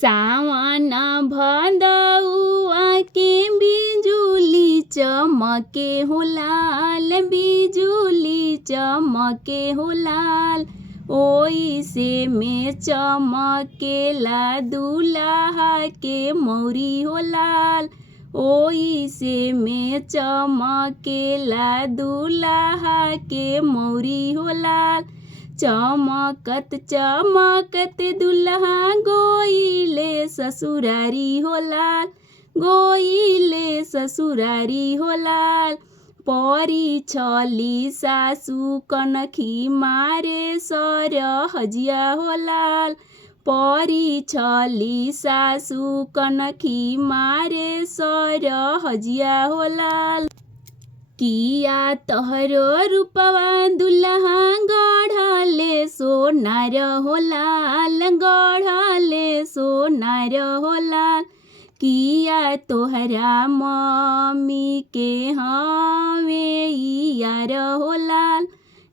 सावन भदौआ के बिजुली चमके हो लाल, बिजुली चमके हो लाल। ओइसे में चमकेला दुल्हा के मौरी हो लाल, ओइसे में चमकेला दुल्हा के मौरी हो लाल। चमकत चमकत दुल्हा गोइले ससुरारी हो लाल, गोइले ससुरारी हो लाल। परी छली सासु कनखी मारे सर हजिया हो लाल, परी छली सासु कनखी मारे सर हजिया हो लाल। किया तोहरो रूपवा दुल्हा गढ़ले सोनार हो लाल, गढ़ले सोनार हो लाल। किया तोहरा मम्मी के हवे यार हो लाल,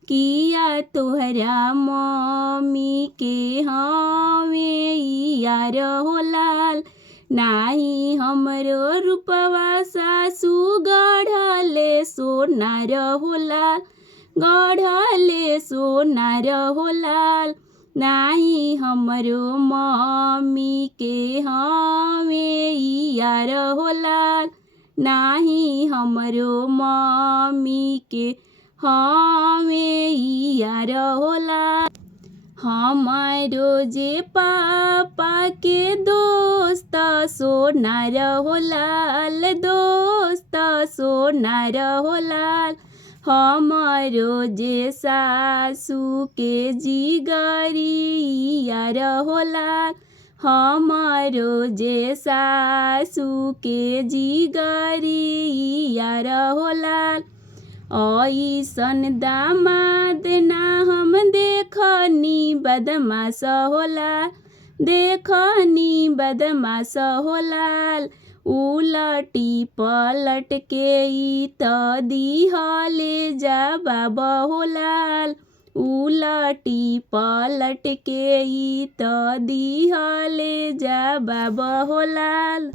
किया तोहरा मम्मी के हवे यार हो लाल। नाही हमरो रूपवा सासु गढ़ले सोनार हो लाल, गढ़ले सोनार हो लाल। नाही हमरो मम्मी के हवे यार हो लाल, नाही हमरो मम्मी के हवे यार हो लाल। हमारो जे पापा के दोस्त सोनार हो लाल, दोस्त सोनार हो लाल। हमारो जे सासू के जिगरी यार हो लाल, हमारो जे सासू के जिगरी यार हो लाल। ऐसन दामाद ना हम देखनी बदमाश हो लाल, देखनी बदमाश हो लाल। उलटी पलट के ई त दिहले जवाब हो लाल, उलटी पलट के ई त दिहले जवाब हो लाल।